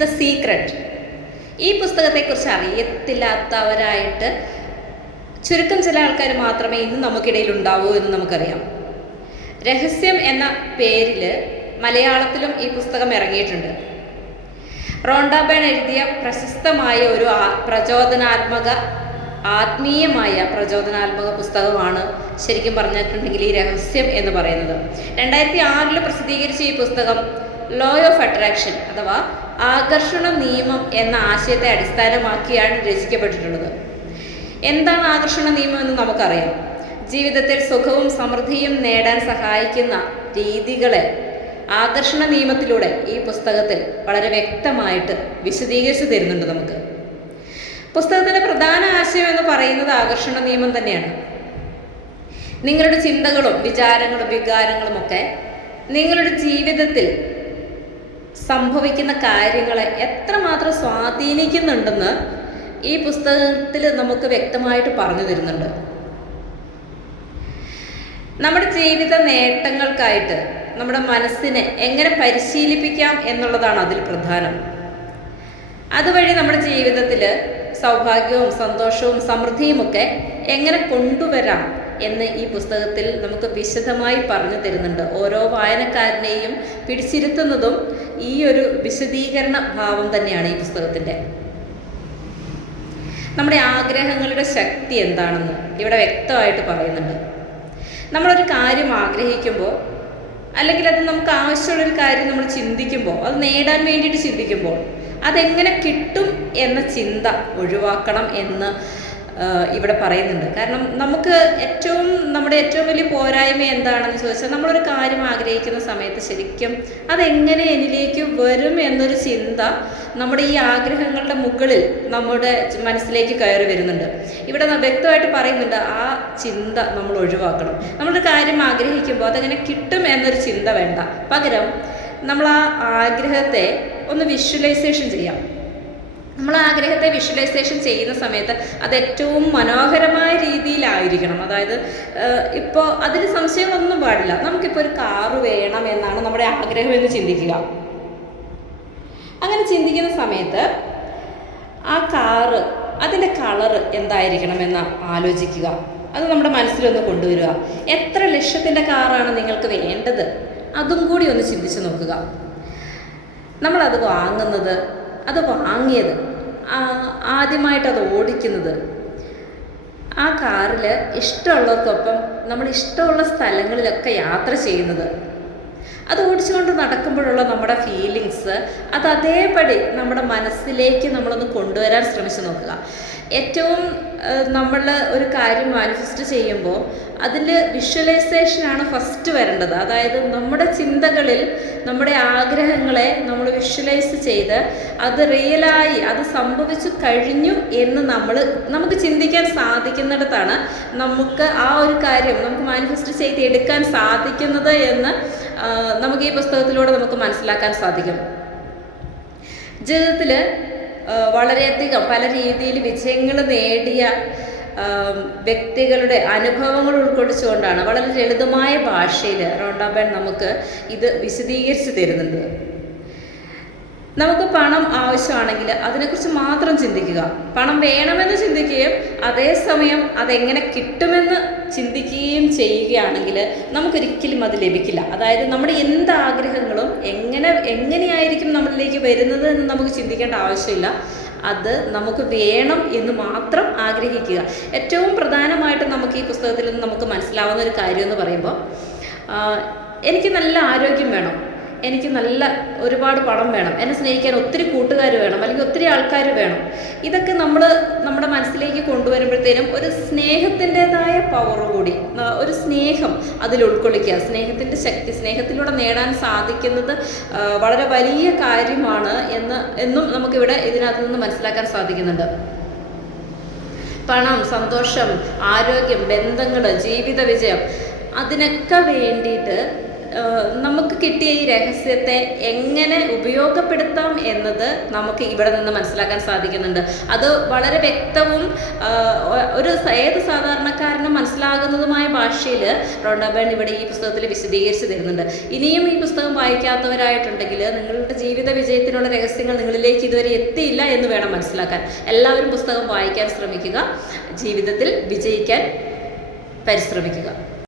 The secret ഈ പുസ്തകത്തെക്കുറിച്ച് അറിയത്തില്ലാത്തവരായിട്ട് ചുരുക്കം ചില ആൾക്കാർ മാത്രമേ ഇന്ന് നമുക്കിടയിൽ ഉണ്ടാവൂ എന്ന് നമുക്കറിയാം. രഹസ്യം എന്ന പേരിൽ മലയാളത്തിലും ഈ പുസ്തകം ഇറങ്ങിയിട്ടുണ്ട്. റോണ്ടാബേൺ എഴുതിയ പ്രശസ്തമായ ഒരു പ്രചോദനാത്മക ആത്മീയമായ പ്രചോദനാത്മക പുസ്തകമാണ് ശരിക്കും പറഞ്ഞിട്ടുണ്ടെങ്കിൽ ഈ രഹസ്യം എന്ന് പറയുന്നത്. രണ്ടായിരത്തി ആറിൽ പ്രസിദ്ധീകരിച്ച ഈ പുസ്തകം ലോ ഓഫ് അട്രാക്ഷൻ അഥവാ ആകർഷണ നിയമം എന്ന ആശയത്തെ അടിസ്ഥാനമാക്കിയാണ് രചിക്കപ്പെട്ടിട്ടുള്ളത്. എന്താണ് ആകർഷണ നിയമം എന്ന് നമുക്കറിയാം. ജീവിതത്തിൽ സുഖവും സമൃദ്ധിയും നേടാൻ സഹായിക്കുന്ന രീതികളെ ആകർഷണ നിയമത്തിലൂടെ ഈ പുസ്തകത്തിൽ വളരെ വ്യക്തമായിട്ട് വിശദീകരിച്ചു തരുന്നുണ്ട് നമുക്ക്. പുസ്തകത്തിന്റെ പ്രധാന ആശയം എന്ന് പറയുന്നത് ആകർഷണ നിയമം തന്നെയാണ്. നിങ്ങളുടെ ചിന്തകളും വിചാരങ്ങളും വികാരങ്ങളും ഒക്കെ നിങ്ങളുടെ ജീവിതത്തിൽ സംഭവിക്കുന്ന കാര്യങ്ങളെ എത്രമാത്രം സ്വാധീനിക്കുന്നുണ്ടെന്ന് ഈ പുസ്തകത്തിൽ നമുക്ക് വ്യക്തമായിട്ട് പറഞ്ഞു തരുന്നുണ്ട്. നമ്മുടെ ജീവിത നേട്ടങ്ങൾക്കായിട്ട് നമ്മുടെ മനസ്സിനെ എങ്ങനെ പരിശീലിപ്പിക്കാം എന്നുള്ളതാണ് അതിൽ പ്രധാനം. അതുവഴി നമ്മുടെ ജീവിതത്തിൽ സൗഭാഗ്യവും സന്തോഷവും സമൃദ്ധിയുമൊക്കെ എങ്ങനെ കൊണ്ടുവരാം എന്ന് ഈ പുസ്തകത്തിൽ നമുക്ക് വിശദമായി പറഞ്ഞു തരുന്നുണ്ട്. ഓരോ വായനക്കാരനെയും പിടിച്ചിരുത്തുന്നതും ഈ ഒരു വിശദീകരണ ഭാവം തന്നെയാണ് ഈ പുസ്തകത്തിന്റെ നമ്മുടെ ആഗ്രഹങ്ങളുടെ ശക്തി എന്താണെന്ന് ഇവിടെ വ്യക്തമായിട്ട് പറയുന്നുണ്ട്. നമ്മളൊരു കാര്യം ആഗ്രഹിക്കുമ്പോൾ അല്ലെങ്കിൽ അത് നമുക്ക് ആവശ്യമുള്ളൊരു കാര്യം നമ്മൾ ചിന്തിക്കുമ്പോൾ അത് നേടാൻ വേണ്ടിയിട്ട് ചിന്തിക്കുമ്പോൾ അതെങ്ങനെ കിട്ടും എന്ന ചിന്ത ഒഴിവാക്കണം എന്ന് ഇവിടെ പറയുന്നുണ്ട്. കാരണം നമുക്ക് ഏറ്റവും നമ്മുടെ ഏറ്റവും വലിയ പോരായ്മ എന്താണെന്ന് ചോദിച്ചാൽ നമ്മളൊരു കാര്യം ആഗ്രഹിക്കുന്ന സമയത്ത് ശരിക്കും അതെങ്ങനെ എന്നിലേക്ക് വരും എന്നൊരു ചിന്ത നമ്മുടെ ഈ ആഗ്രഹങ്ങളുടെ മുകളിൽ നമ്മുടെ മനസ്സിലേക്ക് കയറി വരുന്നുണ്ട്. ഇവിടെ വ്യക്തമായിട്ട് പറയുന്നുണ്ട് ആ ചിന്ത നമ്മൾ ഒഴിവാക്കണം. നമ്മളൊരു കാര്യം ആഗ്രഹിക്കുമ്പോൾ അതെങ്ങനെ കിട്ടും എന്നൊരു ചിന്ത വേണ്ട. പകരം നമ്മൾ ആ ആഗ്രഹത്തെ ഒന്ന് വിഷ്വലൈസേഷൻ ചെയ്യാം. നമ്മൾ ആഗ്രഹത്തെ വിഷ്വലൈസേഷൻ ചെയ്യുന്ന സമയത്ത് അത് ഏറ്റവും മനോഹരമായ രീതിയിലായിരിക്കണം. അതായത് ഇപ്പോൾ അതിൽ സംശയങ്ങളൊന്നും പാടില്ല. നമുക്കിപ്പോൾ ഒരു കാറ് വേണം എന്നാണ് നമ്മുടെ ആഗ്രഹം എന്ന് ചിന്തിക്കുക. അങ്ങനെ ചിന്തിക്കുന്ന സമയത്ത് ആ കാറ് അതിന്റെ കളറ് എന്തായിരിക്കണം എന്ന് ആലോചിക്കുക. അത് നമ്മുടെ മനസ്സിലൊന്ന് കൊണ്ടുവരിക. എത്ര ലക്ഷത്തിന്റെ കാറാണ് നിങ്ങൾക്ക് വേണ്ടത്? അതും കൂടി ഒന്ന് ചിന്തിച്ച് നോക്കുക. നമ്മളത് വാങ്ങുന്നത് അത് വാങ്ങിയത്. ആദ്യമായിട്ട് അത് ഓടിക്കുന്നത്. ആ കാറിൽ ഇഷ്ടമുള്ളവർക്കൊപ്പം നമ്മൾ ഇഷ്ടമുള്ള സ്ഥലങ്ങളിലൊക്കെ യാത്ര ചെയ്യുന്നത്. അത് ഓടിച്ചുകൊണ്ട് നടക്കുമ്പോഴുള്ള നമ്മുടെ ഫീലിങ്സ് അത് അതേപടി നമ്മുടെ മനസ്സിലേക്ക് നമ്മളൊന്ന് കൊണ്ടുവരാൻ ശ്രമിച്ചു നോക്കുക. ഏറ്റവും നമ്മൾ ഒരു കാര്യം മാനിഫെസ്റ്റ് ചെയ്യുമ്പോൾ അതിൽ വിഷ്വലൈസേഷനാണ് ഫസ്റ്റ് വരേണ്ടത്. അതായത് നമ്മുടെ ചിന്തകളിൽ നമ്മുടെ ആഗ്രഹങ്ങളെ നമ്മൾ വിഷ്വലൈസ് ചെയ്ത് അത് റിയലായി അത് സംഭവിച്ചു കഴിഞ്ഞു എന്ന് നമ്മൾ നമുക്ക് ചിന്തിക്കാൻ സാധിക്കുന്നിടത്താണ് നമുക്ക് ആ ഒരു കാര്യം നമുക്ക് മാനിഫെസ്റ്റ് ചെയ്ത് എടുക്കാൻ സാധിക്കുന്നത് എന്ന് നമുക്ക് ഈ പുസ്തകത്തിലൂടെ നമുക്ക് മനസ്സിലാക്കാൻ സാധിക്കും. ജീവിതത്തിൽ വളരെയധികം പല രീതിയിൽ വിജയങ്ങൾ നേടിയ വ്യക്തികളുടെ അനുഭവങ്ങൾ ഉൾക്കൊള്ളിച്ചുകൊണ്ടാണ് വളരെ ലളിതമായ ഭാഷയിൽ റോണ്ടാബേൺ നമുക്ക് ഇത് വിശദീകരിച്ച് തരുന്നുണ്ട് നമുക്ക് പണം ആവശ്യമാണെങ്കിൽ അതിനെക്കുറിച്ച് മാത്രം ചിന്തിക്കുക. പണം വേണമെന്ന് ചിന്തിക്കുകയും അതേസമയം അതെങ്ങനെ കിട്ടുമെന്ന് ചിന്തിക്കുകയും ചെയ്യുകയാണെങ്കിൽ നമുക്കൊരിക്കലും അത് ലഭിക്കില്ല. അതായത് നമ്മുടെ എന്ത് ആഗ്രഹങ്ങളും എങ്ങനെ എങ്ങനെയായിരിക്കും നമ്മളിലേക്ക് വരുന്നത് എന്ന് നമുക്ക് ചിന്തിക്കേണ്ട ആവശ്യമില്ല. അത് നമുക്ക് വേണം എന്ന് മാത്രം ആഗ്രഹിക്കുക. ഏറ്റവും പ്രധാനമായിട്ട് നമുക്ക് ഈ പുസ്തകത്തിൽ നിന്ന് നമുക്ക് മനസ്സിലാവുന്ന ഒരു കാര്യം എന്ന് പറയുമ്പോൾ എനിക്ക് നല്ല ആരോഗ്യം വേണം. എനിക്ക് നല്ല ഒരുപാട് പണം വേണം. എന്നെ സ്നേഹിക്കാൻ ഒത്തിരി കൂട്ടുകാർ വേണം അല്ലെങ്കിൽ ഒത്തിരി ആൾക്കാർ വേണം. ഇതൊക്കെ നമ്മൾ നമ്മുടെ മനസ്സിലേക്ക് കൊണ്ടുവരുമ്പോഴത്തേനും ഒരു സ്നേഹത്തിന്റെതായ പവർ കൂടി ഒരു സ്നേഹം അതിൽ ഉൾക്കൊള്ളിക്കുക. സ്നേഹത്തിന്റെ ശക്തി സ്നേഹത്തിലൂടെ നേടാൻ സാധിക്കുന്നത് വളരെ വലിയ കാര്യമാണ് എന്ന് എന്നും നമുക്കിവിടെ ഇതിനകത്ത് നിന്ന് മനസ്സിലാക്കാൻ സാധിക്കുന്നുണ്ട്. പണം സന്തോഷം ആരോഗ്യം ബന്ധങ്ങൾ ജീവിത വിജയം അതിനൊക്കെ വേണ്ടിയിട്ട് നമുക്ക് കിട്ടിയ ഈ രഹസ്യത്തെ എങ്ങനെ ഉപയോഗപ്പെടുത്താം എന്നത് നമുക്ക് ഇവിടെ നിന്ന് മനസ്സിലാക്കാൻ സാധിക്കുന്നുണ്ട്. അത് വളരെ വ്യക്തവും ഒരു ഏത് സാധാരണക്കാരനും മനസ്സിലാകുന്നതുമായ ഭാഷയിൽ റോണ്ടാബേൺ ഇവിടെ ഈ പുസ്തകത്തിൽ വിശദീകരിച്ച് തരുന്നുണ്ട്. ഇനിയും ഈ പുസ്തകം വായിക്കാത്തവരായിട്ടുണ്ടെങ്കിൽ നിങ്ങളുടെ ജീവിത വിജയത്തിനുള്ള രഹസ്യങ്ങൾ നിങ്ങളിലേക്ക് ഇതുവരെ എത്തിയില്ല എന്ന് വേണം മനസ്സിലാക്കാൻ. എല്ലാവരും പുസ്തകം വായിക്കാൻ ശ്രമിക്കുക ജീവിതത്തിൽ വിജയിക്കാൻ പരിശ്രമിക്കുക.